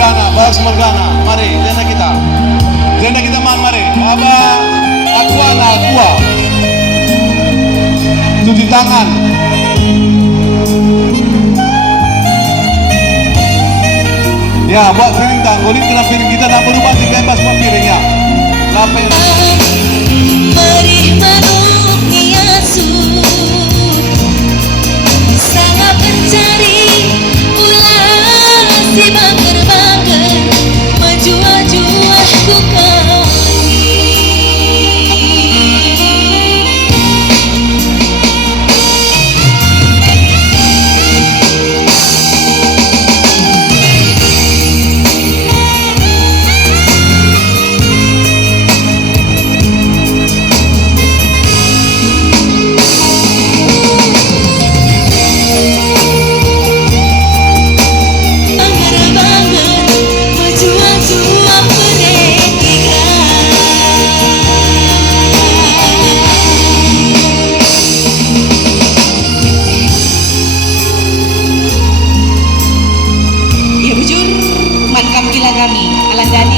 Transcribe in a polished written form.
Morgana, mari janda kita mari, Aba Aqua, cuci tangan. Ya, buat piring kulit kena piring kita tak berubah sih bebas buat piringnya. Lapar. Mari menunggu sangat mencari ulah si bangger menjual ku kami Alandani